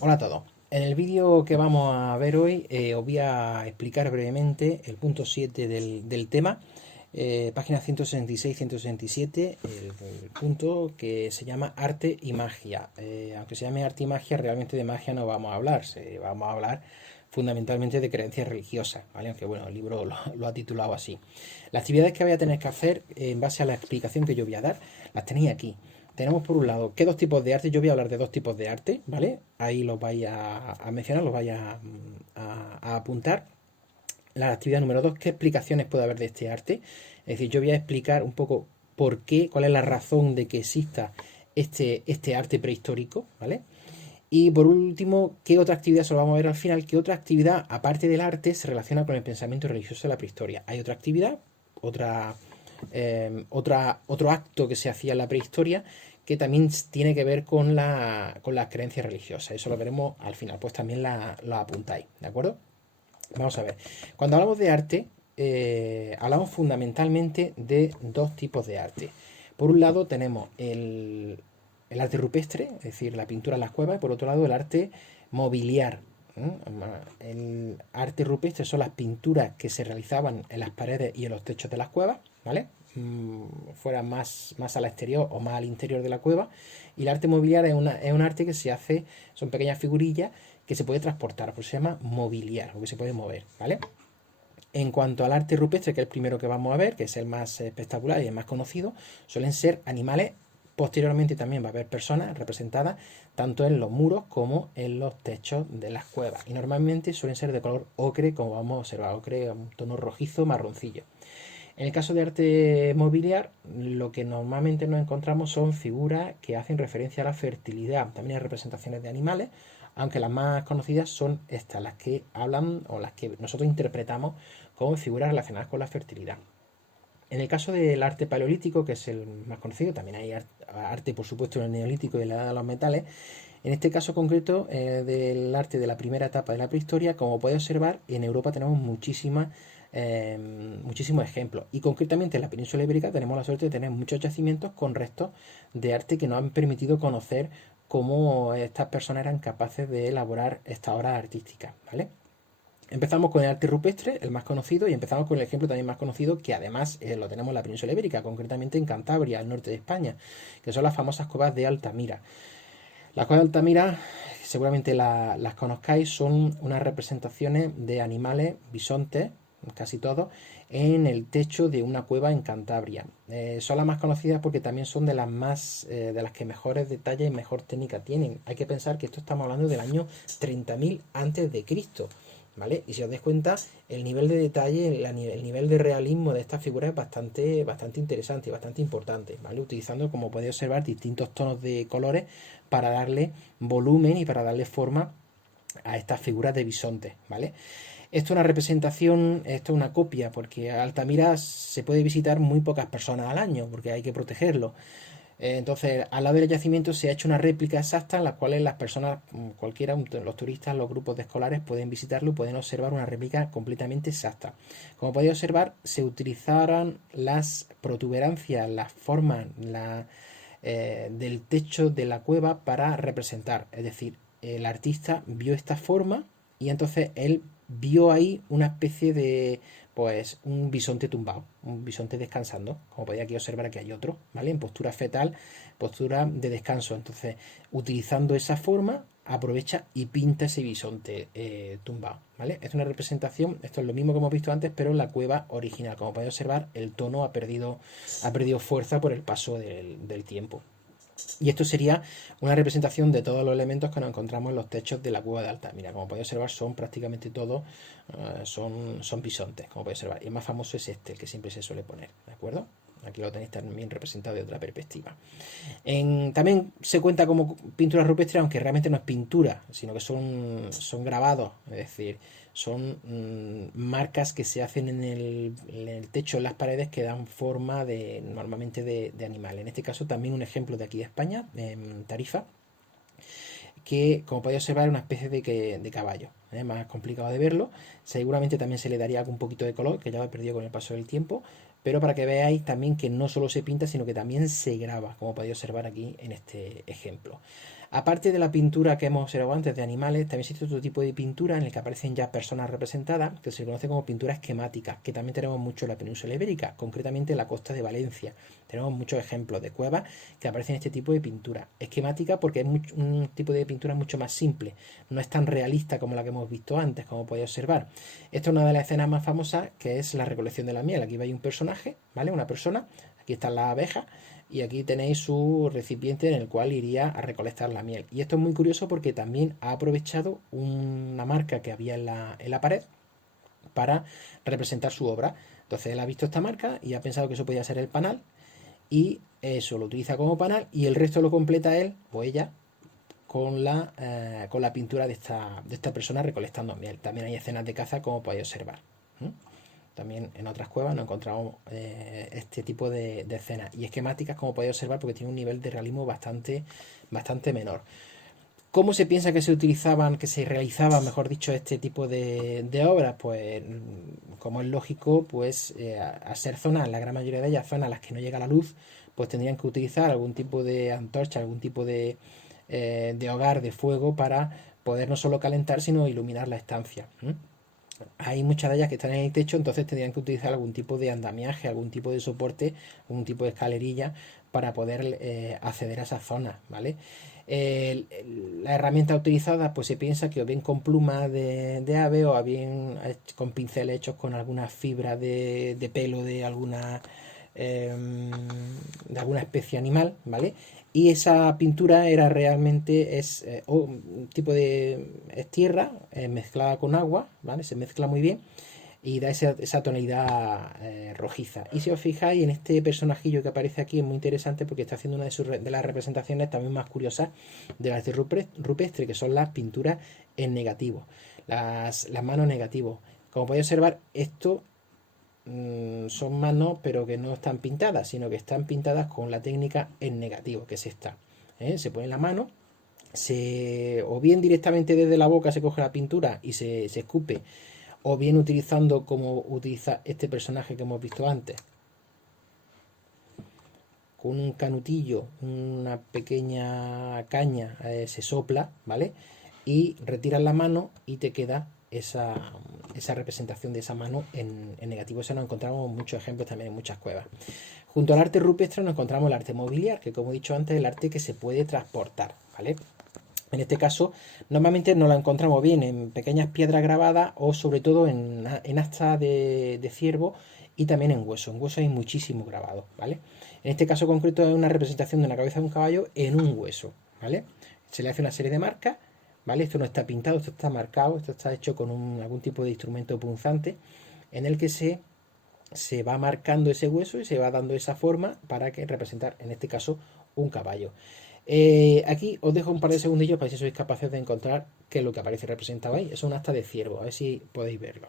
Hola a todos. En el vídeo que vamos a ver hoy os voy a explicar brevemente el punto 7 del tema, página 166-167, el punto que se llama arte y magia. Aunque se llame arte y magia, realmente de magia no vamos a hablar, vamos a hablar fundamentalmente de creencias religiosas, ¿vale? Aunque bueno, el libro lo ha titulado así. Las actividades que voy a tener que hacer en base a la explicación que yo voy a dar, las tenéis aquí. Tenemos por un lado, ¿qué dos tipos de arte? Yo voy a hablar de dos tipos de arte, ¿vale? Ahí los vais a mencionar, los vais a apuntar. La actividad número dos, ¿qué explicaciones puede haber de este arte? Es decir, yo voy a explicar un poco por qué, cuál es la razón de que exista este arte prehistórico, ¿vale? Y por último, ¿qué otra actividad, se lo vamos a ver al final, qué otra actividad, aparte del arte, se relaciona con el pensamiento religioso de la prehistoria? Hay otra actividad, otra, otro acto que se hacía en la prehistoria que también tiene que ver con las creencias religiosas. Eso lo veremos al final, pues también lo apuntáis, ¿de acuerdo? Vamos a ver. Cuando hablamos de arte, hablamos fundamentalmente de dos tipos de arte. Por un lado tenemos el arte rupestre, es decir, la pintura en las cuevas, y por otro lado el arte mobiliar. El arte rupestre son las pinturas que se realizaban en las paredes y en los techos de las cuevas, ¿vale? Fuera más al exterior o más al interior de la cueva. Y el arte mobiliar es un arte que se hace, son pequeñas figurillas que se puede transportar, pues se llama mobiliar, o que se puede mover, ¿vale? En cuanto al arte rupestre, que es el primero que vamos a ver, que es el más espectacular y el más conocido, suelen ser animales. Posteriormente también va a haber personas representadas tanto en los muros como en los techos de las cuevas. Y normalmente suelen ser de color ocre, como vamos a observar, ocre, un tono rojizo, marroncillo. En el caso de arte mobiliar, lo que normalmente nos encontramos son figuras que hacen referencia a la fertilidad. También hay representaciones de animales, aunque las más conocidas son estas, las que hablan o las que nosotros interpretamos como figuras relacionadas con la fertilidad. En el caso del arte paleolítico, que es el más conocido, también hay arte, por supuesto, en el neolítico y en la edad de los metales. En este caso concreto del arte de la primera etapa de la prehistoria, como podéis observar, en Europa tenemos muchísimos ejemplos. Y concretamente en la península ibérica tenemos la suerte de tener muchos yacimientos con restos de arte que nos han permitido conocer cómo estas personas eran capaces de elaborar estas obras artísticas, ¿vale? Empezamos con el arte rupestre, el más conocido, y empezamos con el ejemplo también más conocido, que además lo tenemos en la península ibérica, concretamente en Cantabria, al norte de España, que son las famosas cuevas de Altamira. Las cuevas de Altamira, seguramente las conozcáis, son unas representaciones de animales, bisontes, casi todos, en el techo de una cueva en Cantabria. Son las más conocidas porque también son de las que mejores detalles y mejor técnica tienen. Hay que pensar que esto estamos hablando del año 30.000 antes de Cristo, ¿vale? Y si os dais cuenta, el nivel de detalle, el nivel de realismo de esta figura es bastante interesante y bastante importante, ¿vale? Utilizando, como podéis observar, distintos tonos de colores para darle volumen y para darle forma a estas figuras de bisontes, ¿vale? Esto es una representación, esto es una copia, porque Altamira se puede visitar muy pocas personas al año, porque hay que protegerlo. Entonces, al lado del yacimiento se ha hecho una réplica exacta en la cual las personas, cualquiera, los turistas, los grupos de escolares pueden visitarlo y pueden observar una réplica completamente exacta. Como podéis observar, se utilizaron las protuberancias, las formas del techo de la cueva para representar. Es decir, el artista vio esta forma y entonces él vio ahí una especie de, pues, un bisonte tumbado, un bisonte descansando. Como podéis aquí observar, aquí hay otro, ¿vale? En postura fetal, postura de descanso. Entonces, utilizando esa forma, aprovecha y pinta ese bisonte tumbado, ¿vale? Es una representación, esto es lo mismo que hemos visto antes, pero en la cueva original. Como podéis observar, el tono ha perdido fuerza por el paso del tiempo. Y esto sería una representación de todos los elementos que nos encontramos en los techos de la cueva de Altamira. Como podéis observar, son prácticamente todos, son bisontes, como podéis observar. Y el más famoso es este, el que siempre se suele poner, ¿de acuerdo? Aquí lo tenéis también representado de otra perspectiva. También se cuenta como pintura rupestre, aunque realmente no es pintura, sino que son grabados, es decir, son marcas que se hacen en el techo, en las paredes, que dan forma normalmente de animal. En este caso también un ejemplo de aquí de España, en Tarifa, que como podéis observar es una especie de caballo. Más complicado de verlo, seguramente también se le daría algún poquito de color, que ya lo he perdido con el paso del tiempo, pero para que veáis también que no solo se pinta, sino que también se graba, como podéis observar aquí en este ejemplo. Aparte de la pintura que hemos observado antes de animales, también existe otro tipo de pintura en el que aparecen ya personas representadas, que se conoce como pintura esquemática, que también tenemos mucho en la península ibérica, concretamente en la costa de Valencia. Tenemos muchos ejemplos de cuevas que aparecen este tipo de pintura. Esquemática porque es un tipo de pintura mucho más simple, no es tan realista como la que hemos visto antes, como podéis observar. Esta es una de las escenas más famosas, que es la recolección de la miel. Aquí veis un personaje, ¿vale? Una persona, aquí están las abejas, y aquí tenéis su recipiente en el cual iría a recolectar la miel. Y esto es muy curioso porque también ha aprovechado una marca que había en la pared para representar su obra. Entonces él ha visto esta marca y ha pensado que eso podía ser el panal y eso lo utiliza como panal y el resto lo completa él o ella con la pintura de esta persona recolectando miel. También hay escenas de caza como podéis observar. ¿Mm? También en otras cuevas nos encontramos este tipo de escenas y esquemáticas, como podéis observar, porque tiene un nivel de realismo bastante menor. ¿Cómo se piensa que se utilizaban, que se realizaban, mejor dicho, este tipo de obras? Pues, como es lógico, pues a ser zonas, la gran mayoría de ellas, zonas a las que no llega la luz, pues tendrían que utilizar algún tipo de antorcha, algún tipo de hogar, de fuego, para poder no solo calentar, sino iluminar la estancia. Hay muchas de ellas que están en el techo, entonces tendrían que utilizar algún tipo de andamiaje, algún tipo de soporte, algún tipo de escalerilla para poder acceder a esas zonas, ¿vale? La herramienta utilizada, pues se piensa que o bien con plumas de ave o bien con pinceles hechos con alguna fibra de pelo de alguna especie animal, ¿vale? Y esa pintura era realmente un tipo de es tierra mezclada con agua, ¿vale? Se mezcla muy bien y da esa tonalidad rojiza. Y si os fijáis en este personajillo que aparece aquí es muy interesante porque está haciendo una de las representaciones también más curiosas del arte rupestre, que son las pinturas en negativo, las manos negativos. Como podéis observar, esto son manos pero que no están pintadas, sino que están pintadas con la técnica en negativo, que es esta. Se pone la mano, o bien directamente desde la boca se coge la pintura y se escupe, o bien utilizando como utiliza este personaje que hemos visto antes, con un canutillo, una pequeña caña, se sopla, ¿vale? Y retiras la mano y te queda esa representación de esa mano en negativo. Eso nos encontramos muchos ejemplos también en muchas cuevas. Junto al arte rupestre nos encontramos el arte mobiliar, que como he dicho antes, es el arte que se puede transportar, ¿vale? En este caso, normalmente nos la encontramos bien en pequeñas piedras grabadas o sobre todo en astas de ciervo y también en hueso. En hueso hay muchísimo grabado, ¿vale? En este caso concreto es una representación de una cabeza de un caballo en un hueso, ¿vale? Se le hace una serie de marcas, ¿vale? Esto no está pintado, esto está marcado, esto está hecho con algún tipo de instrumento punzante en el que se va marcando ese hueso y se va dando esa forma para que representar, en este caso, un caballo. Aquí os dejo un par de segundillos para ver si sois capaces de encontrar qué es lo que aparece representado ahí. Es un asta de ciervo, a ver si podéis verlo.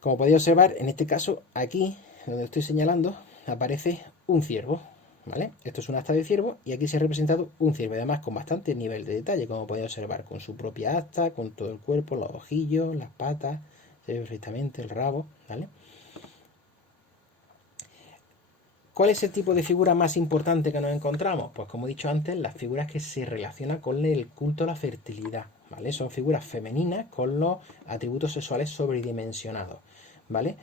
Como podéis observar, en este caso, aquí, donde estoy señalando, aparece un ciervo, ¿vale? Esto es un asta de ciervo y aquí se ha representado un ciervo, además con bastante nivel de detalle, como podéis observar, con su propia asta, con todo el cuerpo, los ojillos, las patas, se ve perfectamente el rabo, ¿vale? ¿Cuál es el tipo de figura más importante que nos encontramos? Pues como he dicho antes, las figuras que se relacionan con el culto a la fertilidad, ¿vale? Son figuras femeninas con los atributos sexuales sobredimensionados, ¿vale?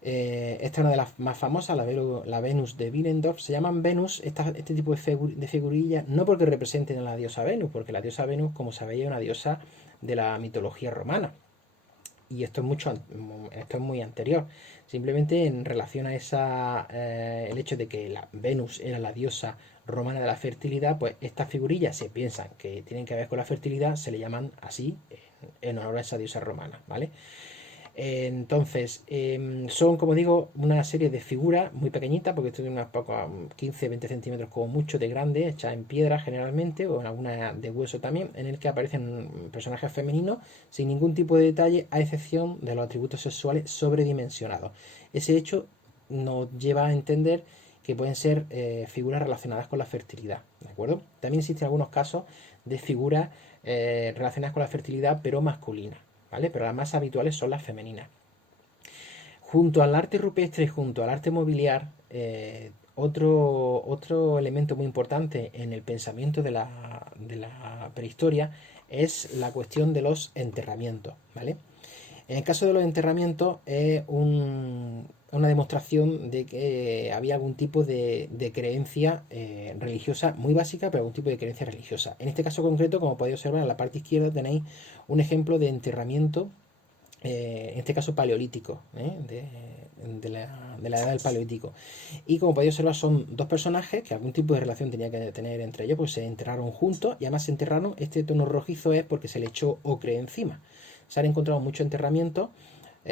Esta es una de las más famosas, la Venus de Willendorf. Se llaman Venus este tipo de figurillas no porque representen a la diosa Venus, porque la diosa Venus, como sabéis, es una diosa de la mitología romana. Y esto es muy anterior. Simplemente en relación a el hecho de que la Venus era la diosa romana de la fertilidad, pues estas figurillas se piensan que tienen que ver con la fertilidad, se le llaman así en honor a esa diosa romana, ¿vale? Entonces, son, como digo, una serie de figuras muy pequeñitas, porque esto tiene unas pocas 15-20 centímetros como mucho de grande, hechas en piedra generalmente, o en alguna de hueso también, en el que aparecen personajes femeninos sin ningún tipo de detalle, a excepción de los atributos sexuales sobredimensionados. Ese hecho nos lleva a entender que pueden ser figuras relacionadas con la fertilidad, ¿de acuerdo? También existen algunos casos de figuras relacionadas con la fertilidad, pero masculinas, ¿vale? Pero las más habituales son las femeninas. Junto al arte rupestre y junto al arte mobiliar, otro elemento muy importante en el pensamiento de la prehistoria es la cuestión de los enterramientos, ¿vale? En el caso de los enterramientos es una demostración de que había algún tipo de creencia religiosa muy básica, pero algún tipo de creencia religiosa. En este caso concreto, como podéis observar, en la parte izquierda tenéis un ejemplo de enterramiento, en este caso paleolítico, de la edad del paleolítico. Y como podéis observar, son dos personajes que algún tipo de relación tenía que tener entre ellos, pues se enterraron juntos y además se enterraron. Este tono rojizo es porque se le echó ocre encima. Se han encontrado muchos enterramientos,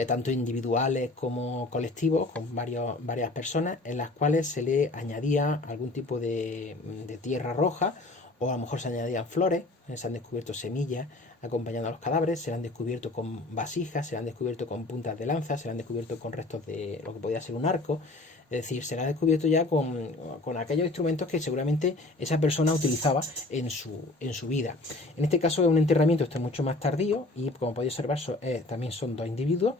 tanto individuales como colectivos, con varias personas, en las cuales se le añadía algún tipo de tierra roja, o a lo mejor se añadían flores, se han descubierto semillas acompañando a los cadáveres, se han descubierto con vasijas, se han descubierto con puntas de lanza, se han descubierto con restos de lo que podía ser un arco. Es decir, se le ha descubierto ya con aquellos instrumentos que seguramente esa persona utilizaba en su vida. En este caso es un enterramiento, esto es mucho más tardío, y como podéis observar también son dos individuos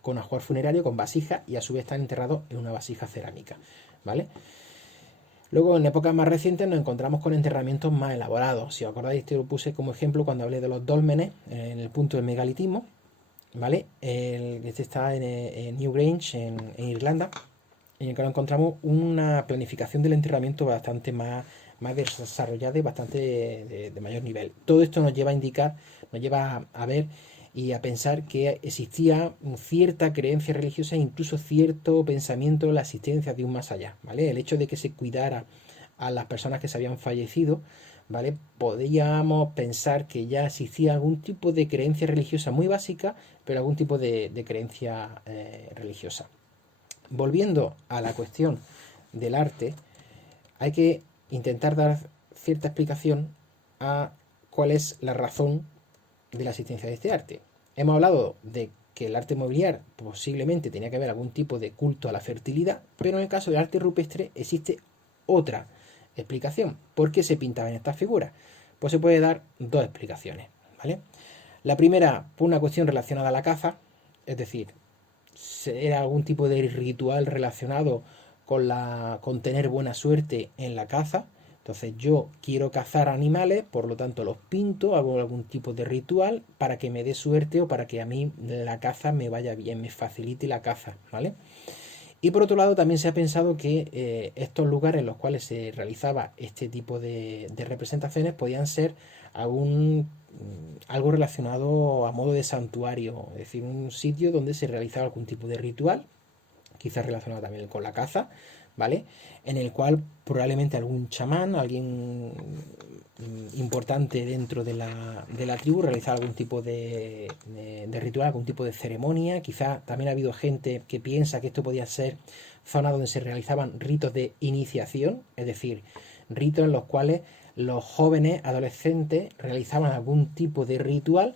con ajuar funerario, con vasija, y a su vez están enterrados en una vasija cerámica, ¿vale? Luego, en épocas más recientes, nos encontramos con enterramientos más elaborados. Si os acordáis, este lo puse como ejemplo cuando hablé de los dólmenes en el punto del megalitismo, ¿vale? Este está en Newgrange, en Irlanda, en el que encontramos una planificación del enterramiento bastante más desarrollada y bastante de mayor nivel. Todo esto nos lleva a indicar, nos lleva a ver y a pensar que existía cierta creencia religiosa e incluso cierto pensamiento en la existencia de un más allá, ¿vale? El hecho de que se cuidara a las personas que se habían fallecido, ¿vale? Podríamos pensar que ya existía algún tipo de creencia religiosa muy básica, pero algún tipo de creencia religiosa. Volviendo a la cuestión del arte, hay que intentar dar cierta explicación a cuál es la razón de la existencia de este arte. Hemos hablado de que el arte mobiliar posiblemente tenía que haber algún tipo de culto a la fertilidad, pero en el caso del arte rupestre existe otra explicación. ¿Por qué se pintaban estas figuras? Pues se puede dar dos explicaciones, ¿vale? La primera, por una cuestión relacionada a la caza, es decir, era algún tipo de ritual relacionado con tener buena suerte en la caza. Entonces yo quiero cazar animales, por lo tanto los pinto, hago algún tipo de ritual para que me dé suerte o para que a mí la caza me vaya bien, me facilite la caza, ¿vale? Y por otro lado también se ha pensado que estos lugares en los cuales se realizaba este tipo de representaciones podían ser algo relacionado a modo de santuario, es decir, un sitio donde se realizaba algún tipo de ritual, quizás relacionado también con la caza, ¿vale? En el cual probablemente algún chamán, alguien importante dentro de la tribu, realizaba algún tipo de ritual, algún tipo de ceremonia. Quizá también ha habido gente que piensa que esto podía ser zona donde se realizaban ritos de iniciación, es decir, ritos en los cuales los jóvenes adolescentes realizaban algún tipo de ritual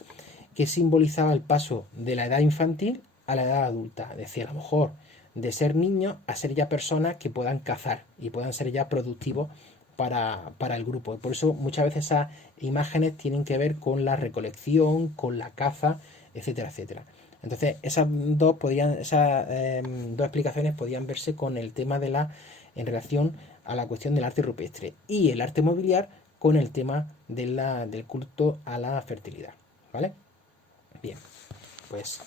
que simbolizaba el paso de la edad infantil a la edad adulta. Es decir, a lo mejor de ser niños a ser ya personas que puedan cazar y puedan ser ya productivos para el grupo. Por eso muchas veces esas imágenes tienen que ver con la recolección, con la caza, etcétera, etcétera. Entonces, esas dos explicaciones podían verse con el tema en relación a la cuestión del arte rupestre, y el arte mobiliar con el tema del culto a la fertilidad. ¿Vale? Bien, pues